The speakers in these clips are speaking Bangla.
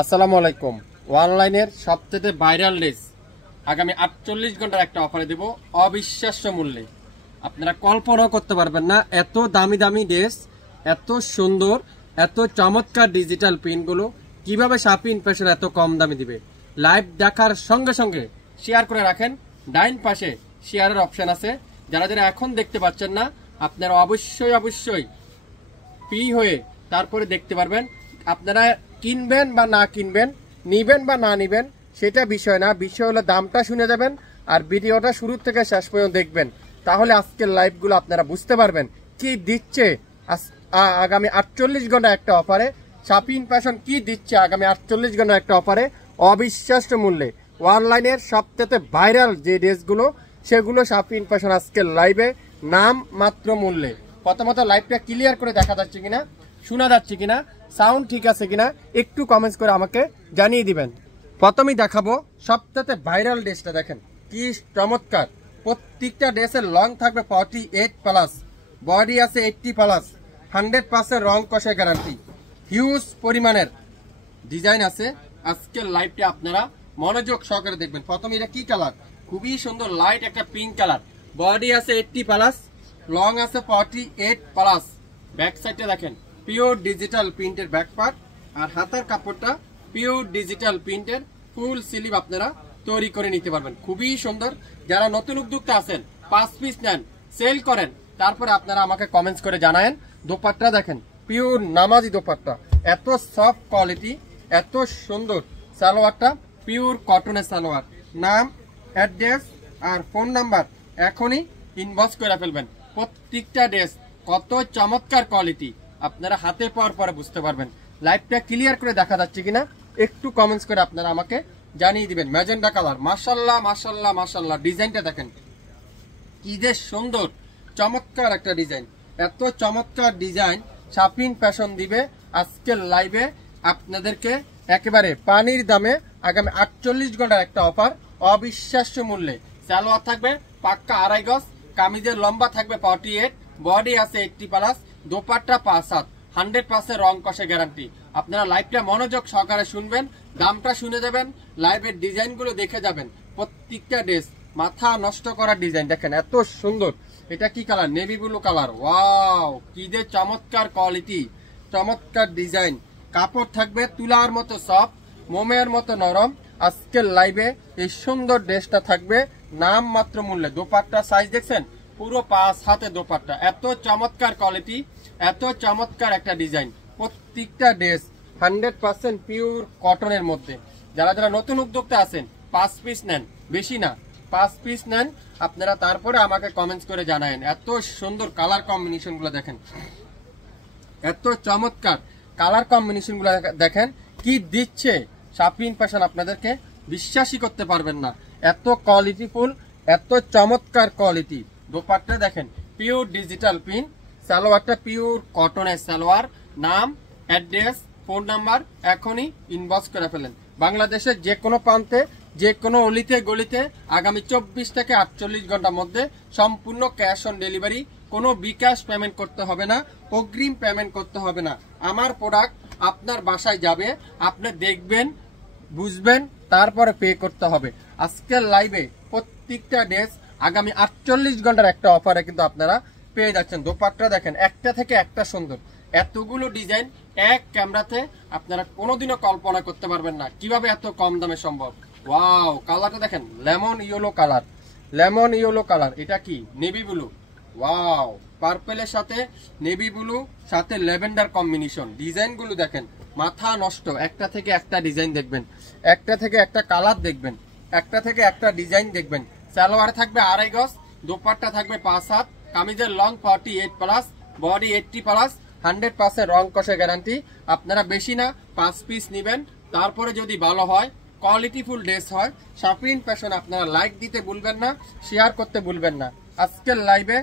আসসালামু আলাইকুম। অনলাইনের সবচেয়ে ভাইরাল ড্রেস আগামী 48 ঘন্টার একটা অফারে দেব অবিশ্বাস্য মূল্যে। আপনারা কল্পনাও করতে পারবেন না এত দামি দামি ড্রেস, এত সুন্দর, এত চমৎকার ডিজিটাল প্রিন্টগুলো কিভাবে শাপিন ফ্যাশন এত কম দামে দিবে। লাইভ দেখার সঙ্গে সঙ্গে শেয়ার করে রাখেন। ডাইন পাশে শেয়ারের অপশন আছে। যারা যারা এখন দেখতে পাচ্ছেন না, আপনারা অবশ্যই পি হয়ে তারপরে দেখতে পারবেন। আপনারা কিনবেন বা না কিনবেন, নিবেন বা না নিবেন, সেটা বিষয় না, বিষয় হলো দামটা শুনে যাবেন আর ভিডিওটা শুরু থেকে শেষ পর্যন্ত দেখবেন। তাহলে আজকের লাইভগুলো আপনারা বুঝতে পারবেন কি দিচ্ছে আগামী 48 ঘন্টা একটা অফারে। শাপিন ফ্যাশন কি দিচ্ছে আগামী 48 ঘন্টা একটা অফারে অবিশ্বাস্য মূল্যে। অনলাইনের সবচেয়ে ভাইরাল যে ড্রেসগুলো সেগুলো শাপিন ফ্যাশন আজকের লাইভে নাম মাত্র মূল্যে। প্রথমত লাইভটা ক্লিয়ার করে দেখা যাচ্ছে কিনা, শোনা যাচ্ছে কিনা, সাউন্ড ঠিক আছে কিনা একটু কমেন্টস করে আমাকে জানিয়ে দিবেন। প্রথমেই দেখাবো সবচেয়ে ভাইরাল ড্রেসটা। দেখেন কি চমৎকার। প্রত্যেকটা ড্রেসের লং থাকবে 48+, বডি আছে 80+, 100% রং কষে গ্যারান্টি। হিউজ পরিমাণের ডিজাইন আছে। আজকের লাইভটা আপনারা মনোযোগ সহকারে দেখবেন। প্রথমে এটা কি কালার, খুবই সুন্দর লাইট একটা পিঙ্ক কালার। বডি আছে 80+, লং আছে 48+। ব্যাক সাইডে দেখেন পিওর ডিজিটাল প্রিন্টের ব্যাক পার্ট, আর হাতার কাপড়টা পিওর ডিজিটাল প্রিন্টের ফুল স্লিভ আপনারা তৈরি করে নিতে পারবেন। খুবই সুন্দর। যারা নতুন উদ্যোক্তা আছেন 5 পিস নেন, সেল করেন, তারপরে আপনারা আমাকে কমেন্টস করে জানায়েন। দোপাট্টা দেখেন পিওর নামাজি দোপাট্টা, এত সফট কোয়ালিটি, এত সুন্দর। সালোয়ারটা পিওর কটনের সালোয়ার। নাম, অ্যাড্রেস আর ফোন নাম্বার এখনই ইনবক্স করে ফেলবেন। প্রত্যেকটা ড্রেস কত চমৎকার কোয়ালিটি আপনারা হাতে পাওয়ার পরে বুঝতে পারবেন। লাইভটা ক্লিয়ার করে দেখা যাচ্ছে কিনা একটু কমেন্টস করে আপনারা আমাকে জানিয়ে দিবেন। ম্যাজেন্ডা কালার, মাশাআল্লাহ মাশাআল্লাহ মাশাআল্লাহ। ডিজাইনটা দেখেন কি যে সুন্দর, চমৎকার একটা ডিজাইন। এত চমৎকার ডিজাইন শাপিন ফ্যাশন দিবে আজকের লাইভে আপনাদেরকে একেবারে পানির দামে আগামী 48 ঘন্টার একটা অফার অবিশ্বাস্য মূল্যে। সালোয়ার থাকবে পাক্কা 2.5 গজ, কামিজের লম্বা থাকবে 48, বডি আছে 80+, দোপাট্টা 5/7, 100% রং কষে গ্যারান্টি। আপনারা লাইভটা মনোযোগ সহকারে শুনবেন, দামটা শুনে যাবেন, লাইভের ডিজাইনগুলো দেখে যাবেন। প্রত্যেকটা ড্রেস মাথা নষ্ট করার ডিজাইন। দেখেন এত সুন্দর। এটা কি colour, navy blue colour. Wow, কি যে চমৎকার কোয়ালিটি, চমৎকার ডিজাইন। কাপড় থাকবে তুলার মতো সফট, মোমের মতো নরম। আজকের লাইভে এই সুন্দর ড্রেসটা থাকবে নাম মাত্র মূল্যে। দোপাট্টা সাইজ দেখছেন পুরো 5 হাতে দোপাট্টা। এত চমৎকার কোয়ালিটি, এত চমৎকার একটা ডিজাইন। প্রত্যেকটা ড্রেস 100% পিওর কটনের মধ্যে। যারা যারা নতুন উদ্যোক্তা আছেন 5 পিস নেন, বেশি না, 5 পিস নেন আপনারা, তারপরে আমাকে কমেন্টস করে জানায়েন। এত সুন্দর কালার কম্বিনেশন গুলো দেখেন, এত চমৎকার কালার কম্বিনেশন গুলো দেখেন কি দিচ্ছে শাপিন ফ্যাশন আপনাদেরকে, বিশ্বাসই করতে পারবেন না। এত কোয়ালিটিফুল, এত চমৎকার কোয়ালিটি। দোপাট্টা দেখেন পিওর ডিজিটাল প্রিন্ট, সালোয়ারটা পিওর কটনের সালোয়ার। নাম, অ্যাড্রেস, ফোন নাম্বার এখনই ইনবক্স করে ফেলেন। বাংলাদেশের যে কোনো প্রান্তে, যে কোনো অলিতে গলিতে আগামী 24 থেকে 48 ঘন্টার মধ্যে সম্পূর্ণ ক্যাশ অন ডেলিভারি। কোনো বিকাশ পেমেন্ট করতে হবে না, অগ্রিম পেমেন্ট করতে হবে না। আমার প্রোডাক্ট আপনার বাসায় যাবে, আপনি দেখবেন, বুঝবেন, তারপরে পে করতে হবে। আজকের লাইভে প্রত্যেকটা ড্রেস আগামী 48 ঘন্টার একটা অফারে কিন্তু আপনারা পেয়ে যাচ্ছেন। দোপাট্টা দেখেন একটা থেকে একটা সুন্দর। এতগুলো ডিজাইন এক ক্যামেরাতে আপনারা কোনোদিনও কল্পনা করতে পারবেন না কিভাবে এত কম দামে সম্ভব। ওয়াও, কালারটা দেখেন lemon yellow colour, lemon yellow colour. এটা কি নেভি ব্লু। ওয়াও, পার্পেলের সাথে নেভি ব্লু সাথে ল্যাভেন্ডার কম্বিনেশন। ডিজাইনগুলো দেখেন মাথা নষ্ট। একটা থেকে একটা ডিজাইন দেখবেন, একটা থেকে একটা কালার দেখবেন, একটা থেকে একটা ডিজাইন দেখবেন। সালোয়ার থাকবে 2.5 গজ, দোপাট্টা থাকবে 5/7, কামিজের লং 48+, বডি 80+, 100% রং কষে গ্যারান্টি। আপনারা বেশি না 5 পিস নেবেন, তারপরে যদি ভালো হয়, কোয়ালিটিফুল ড্রেস হয়, শাপিন ফ্যাশন আপনারা লাইক দিতে ভুলবেন না, শেয়ার করতে ভুলবেন না। আজকের লাইভে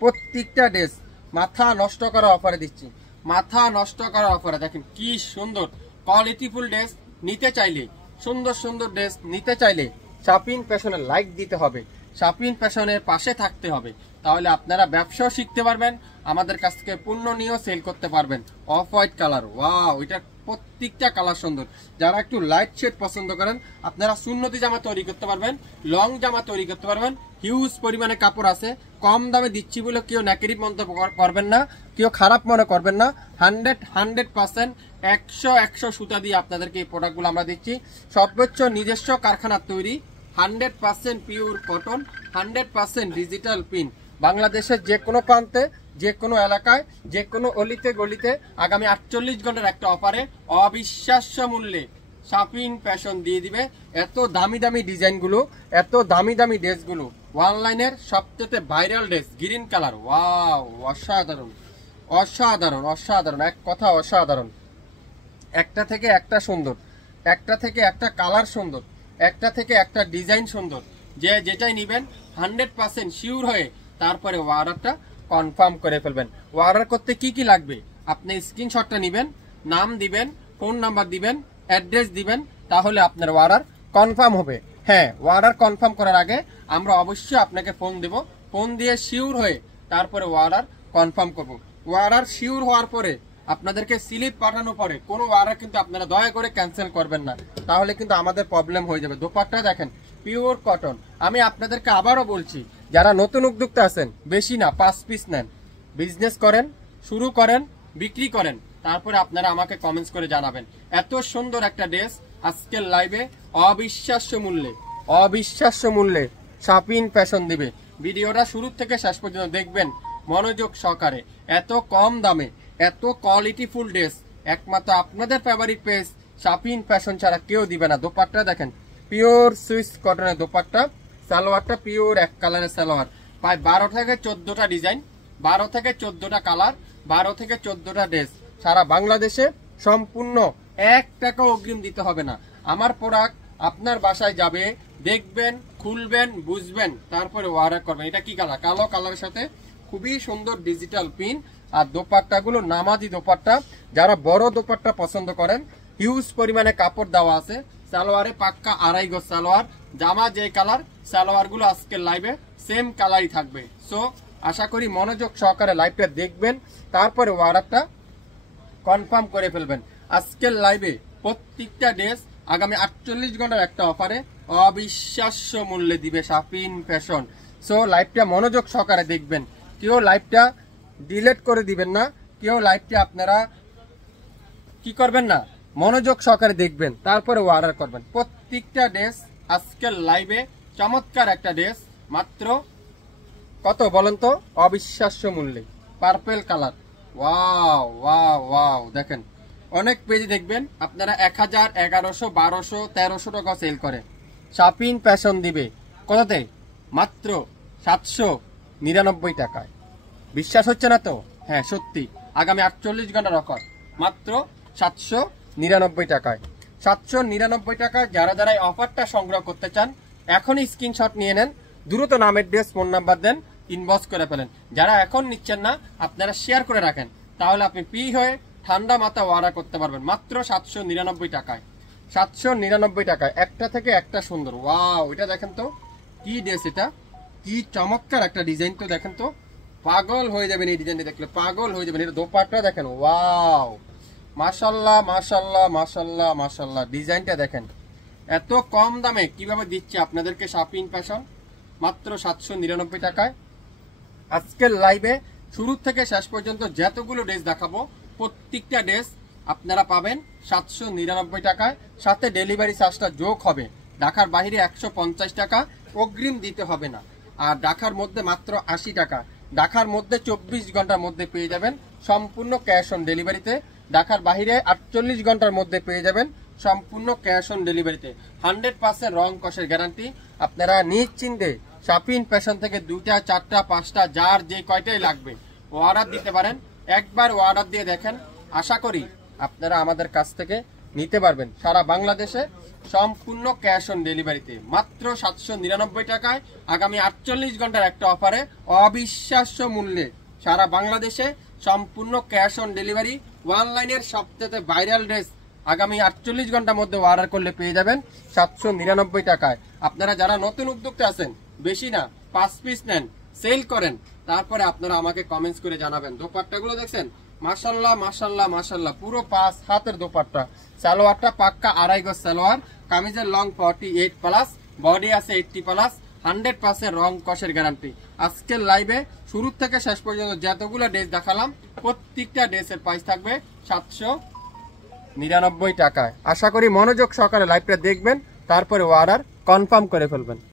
প্রত্যেকটা ড্রেস মাথা নষ্ট করা অফারে দিচ্ছি, মাথা নষ্ট করা অফারে। দেখেন কি সুন্দর কোয়ালিটিফুল ড্রেস নিতে চাইলে, সুন্দর সুন্দর ড্রেস নিতে চাইলে শাপিন ফ্যাশনে লাইক দিতে হবে, শাপিন ফ্যাশনের পাশে থাকতে হবে। তাহলে আপনারা ব্যবসাও শিখতে পারবেন, আমাদের কাছ থেকে পণ্য নিয়েও সেল করতে পারবেন। অফ হোয়াইট কালার, ওয়াও, এটা প্রত্যেকটা কালার সুন্দর। যারা একটু লাইট শেড পছন্দ করেন আপনারা সুন্নতি জামা তৈরি করতে পারবেন, লং জামা তৈরি করতে পারবেন। হিউজ পরিমাণে কাপড় আছে, কম দামে দিচ্ছি বলে কেউ নেগেটিভ মন্তব্য করবেন না, কেউ খারাপ মনে করবেন না। 100% 100 সুতা দিয়ে আপনাদেরকে এই প্রোডাক্টগুলো আমরা দিচ্ছি। সর্বোচ্চ নিজস্ব কারখানার তৈরি, 100% পিওর কটন, 100% ডিজিটাল প্রিন্ট। বাংলাদেশের যে কোনো প্রান্তে, যে কোনো এলাকায়, যে কোনো অলিতে গলিতে আগামী 48 ঘন্টার একটা অফারে অবিশ্বাস্য মূল্যে শাপিং ফ্যাশন দিয়ে দিবে। এত দামি দামি ডিজাইনগুলো, এত দামি দামি ড্রেসগুলো, অনলাইনের সবচেয়ে viral dress green colour, wow, অসাধারণ অসাধারণ অসাধারণ, এক কথা অসাধারণ। একটা থেকে একটা সুন্দর, একটা থেকে একটা কালার সুন্দর, একটা থেকে একটা ডিজাইন সুন্দর। যে যেটাই নেবেন 100% শিওর হয়ে তারপরে অর্ডারটা কনফার্ম করে ফেলবেন। অর্ডার করতে কি কি লাগবে, আপনি স্ক্রিনশটটা নেবেন, নাম দিবেন, ফোন নাম্বার দিবেন, অ্যাড্রেস দিবেন, তাহলে আপনার অর্ডার কনফার্ম হবে। হ্যাঁ, অর্ডার কনফার্ম করার আগে আমরা অবশ্যই আপনাকে ফোন দেব, ফোন দিয়ে শিওর হয়ে তারপরে অর্ডার কনফার্ম করব। অর্ডার শিওর হওয়ার পরে আপনাদেরকে স্লিপ পাঠানোর পরে কোনো অর্ডার কিন্তু আপনারা দয়া করে ক্যান্সেল করবেন না, তাহলে কিন্তু আমাদের প্রবলেম হয়ে যাবে। দোপাট্টা দেখেন পিওর কটন। আমি আপনাদেরকে আবারও বলছি, যারা নতুন উদ্যোক্তা আছেন বেশি না 5 পিস নেন, বিজনেস করেন, শুরু করেন, বিক্রি করেন, তারপরে আপনারা আমাকে কমেন্টস করে জানাবেন। এত সুন্দর একটা ড্রেস আজকের লাইভে অবিশ্বাস্য মূল্যে, অবিশ্বাস্য মূল্যে শাপিং ফ্যাশন দিবে। ভিডিওটা শুরু থেকে শেষ পর্যন্ত দেখবেন মনোযোগ সহকারে। এত কম দামে এত কোয়ালিটিফুল ড্রেস একমাত্র আপনাদের ফেভারিট পেজ শাপিং ফ্যাশন ছাড়া কেউ দিবে না। দোপাট্টা দেখেন পিওর সুইস কটনের দোপাট্টা, সালোয়ারটা পিওর এক কালারের সালোয়ার। প্রায় 12 থেকে 14টা ডিজাইন, 12 থেকে 14টা কালার, 12 থেকে 14টা ড্রেস। সারা বাংলাদেশে সম্পূর্ণ 1 টাকা অগ্রিম দিতে হবে না। আমার প্রোডাক্ট আপনার বাসায় যাবে, দেখবেন, খুলবেন, বুঝবেন, তারপরে অর্ডার করবেন। এটা কি কালার? কালো কালারের সাথে খুবই সুন্দর ডিজিটাল পিন। আর দোপাট্টাগুলো নামাজি দোপাট্টা। যারা বড় দোপাট্টা পছন্দ করেন, হিউজ পরিমাণে কাপড় দেওয়া আছে। সালোয়ারে পাক্কা 2.5 গজ সালোয়ার, জামা যে কালার, সালোয়ার গুলো আজকের লাইভে সেম কালারই থাকবে। সো আশা করি মনোযোগ সহকারে লাইভটা দেখবেন, তারপরে অর্ডারটা কনফার্ম করে ফেলবেন। আজকের লাইভে প্রত্যেকটা ড্রেস আগামী 48 ঘন্টার একটা অফারে অবিশ্বাস্য মূল্যে দিবে শাপিং ফ্যাশন। সো লাইভটা মনোযোগ সহকারে দেখবেন, কেউ লাইভটা ডিলিট করে দিবেন না, কেউ লাইভটা আপনারা কি করবেন না, মনোযোগ সহকারে দেখবেন, তারপরে অর্ডার করবেন। প্রত্যেকটা ড্রেস আজকের লাইভে চমৎকার একটা ড্রেস, মাত্র কত বলেন তো? অবিশ্বাস্য মূল্যে purple colour, wow wow wow. দেখেন অনেক পেজে দেখবেন আপনারা 1000, 1100, 1200, 1300 টাকা সেল করে। শাপিং ফ্যাশন দিবে কততে? মাত্র 799 টাকায়। বিশ্বাস হচ্ছে না তো? হ্যাঁ সত্যি, আগামী 48 ঘন্টার অফার মাত্র 799 টাকায়। 799 টাকায় যারা যারা এই অফারটা সংগ্রহ করতে চান এখনই স্ক্রিনশট নিয়ে নেন, দ্রুত নামের ড্রেস, ফোন নাম্বার দেন, ইনবক্স করে ফেলেন। যারা এখন নিচ্ছেন না আপনারা শেয়ার করে রাখেন, তাহলে আপনি পি হয়ে ঠান্ডা মাথা অর্ডার করতে পারবেন মাত্র 799 টাকায়। 799 টাকায় একটা থেকে একটা সুন্দর। ওয়াও, এটা দেখেন তো কি ড্রেস, এটা কি চমৎকার একটা ডিজাইন। তো দেখেন তো, পাগল হয়ে যাবেন এই ডিজাইনটা দেখলে, পাগল হয়ে যাবেন। এটা দোপাট্টা দেখেন, ওয়াও, মাশাল্লাহ মাশাল্লাহ মাশাল্লাহ মাশাল্লাহ। ডিজাইনটা দেখেন, এত কম দামে কিভাবে দিচ্ছে আপনাদেরকে শাপিং ফ্যাশন মাত্র 799 টাকায়। আজকের লাইভে শুরু থেকে শেষ পর্যন্ত যতগুলো ড্রেস দেখাবো প্রত্যেকটা ড্রেস আপনারা পাবেন 799 টাকায়, সাথে ডেলিভারি চার্জটা যোগ হবে। ঢাকার বাইরে 150 টাকা অগ্রিম দিতে হবে না, আর ঢাকার মধ্যে মাত্র 80 টাকা। ঢাকার মধ্যে 24 ঘন্টার মধ্যে পেয়ে যাবেন সম্পূর্ণ ক্যাশ অন ডেলিভারিতে। ঢাকার বাইরে 48 ঘন্টার মধ্যে পেয়ে যাবেন সম্পূর্ণ ক্যাশ অন ডেলিভারিতে। 100% রং কষের গ্যারান্টি। আপনারা নিশ্চিন্তে শাপিং ফ্যাশন থেকে 2টা, 4টা, 5টা যার যে কয়টাই লাগবে অর্ডার দিতে পারেন। একবার অর্ডার দিয়ে দেখেন, আশা করি আপনারা আমাদের কাছ থেকে নিতে পারবেন সারা বাংলাদেশে সম্পূর্ণ ক্যাশ অন ডেলিভারিতে মাত্র 799 টাকায়। আগামী 48 ঘন্টার একটা অফারে অবিশ্বাস্য মূল্যে সারা বাংলাদেশে সম্পূর্ণ ক্যাশ অন ডেলিভারি। অনলাইনের সবচেয়ে ভাইরাল ড্রেস আগামী 48 ঘন্টার মধ্যে অর্ডার করলে পেয়ে যাবেন 799 টাকায়। আপনারা যারা নতুন উদ্যোক্তা আছেন, বেশি না 5 পিস নেন, সেল করেন, তারপরে আপনারা আমাকে কমেন্টস করে জানাবেন। দোপাট্টাগুলো দেখছেন, মাশাল্লাহ মাশাল্লাহ মাশাল্লাহ, পুরো 5 হাতের দোপাট্টা। সালোয়ারটা পাক্কা 2.5 গজ সালোয়ার, কামিজের লং 48 প্লাস, বডি আছে 80 প্লাস, 100% রং কষের গ্যারান্টি। আজকের লাইভে শুরু থেকে শেষ পর্যন্ত যতগুলো ড্রেস দেখালাম প্রত্যেকটা ড্রেসের প্রাইস থাকবে 799 টাকায়। আশা করি মনোযোগ সহকারে লাইভটা দেখবেন, তারপরে অর্ডার কনফার্ম করে ফেলবেন।